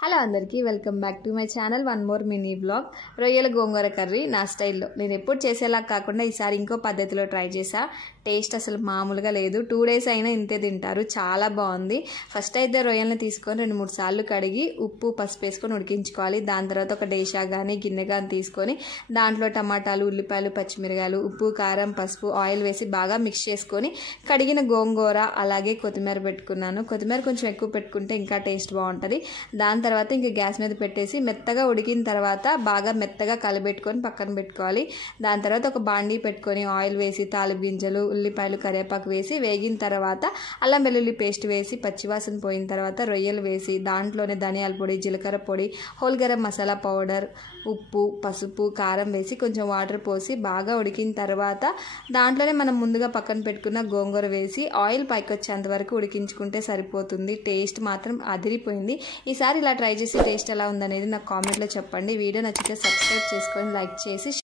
Hello అందరికీ welcome back to my channel one more mini blog. రొయ్యల గోంగూర curry నా స్టైల్లో. నేను ఎప్పుడు చేసేలా కాకుండా ఈసారి ఇంకో పద్ధతిలో ట్రై చేసా. టేస్ట్ అసలు మామూలుగా లేదు. 2 days అయినా ఇంతే తింటారు. చాలా బాగుంది. ఫస్ట్ అయితే రొయ్యలను తీసుకొని 2-3 సార్లు కడిగి ఉప్పు పసుపు వేసుకొని ఉడికించుకోవాలి. దాని తర్వాత ఒక డేషా కానీ గిన్నె కానీ తీసుకొని దాంట్లో టమాటాలు, ఉల్లిపాయలు, పచ్చిమిరకాయలు, ఉప్పు, కారం, పసుపు, ఆయిల్ వేసి బాగా మిక్స్ చేసుకొని కడిగిన గోంగూర అలాగే కొత్తిమీర పెట్టుకున్నాను. కొత్తిమీర కొంచెం ఎక్కువ పెట్టుకుంటే ఇంకా టేస్ట్ బాగుంటుంది. దాని తర్వాత ఇంకా గ్యాస్ మీద పెట్టేసి మెత్తగా ఉడికిన తర్వాత బాగా మెత్తగా కలబెట్టుకొని పక్కన పెట్టుకోవాలి. దాని తర్వాత ఒక బాండీ పెట్టుకొని ఆయిల్ వేసి తాలింపు గింజలు, ఉల్లిపాయలు, కరివేపాకు వేసి వేగిన తర్వాత అల్లం వెల్లుల్లి పేస్ట్ వేసి పచ్చివాసన పోయిన తర్వాత రొయ్యలు వేసి దాంట్లోనే ధనియాల పొడి, జీలకర్ర పొడి, హోల్ గరం మసాలా పౌడర్, ఉప్పు, పసుపు, కారం వేసి కొంచెం వాటర్ పోసి బాగా ఉడికిన తర్వాత దాంట్లోనే మనం ముందుగా పక్కన పెట్టుకున్న గోంగూర వేసి ఆయిల్ పైకి వచ్చేంత వరకు ఉడికించుకుంటే సరిపోతుంది. టేస్ట్ మాత్రం అదిరిపోయింది. ఈసారి ఇలా ట్రై చేసి టేస్ట్ ఎలా ఉందనేది నాకు కామెంట్లో చెప్పండి. వీడియో నచ్చితే సబ్స్క్రైబ్ చేసుకొని లైక్ చేసి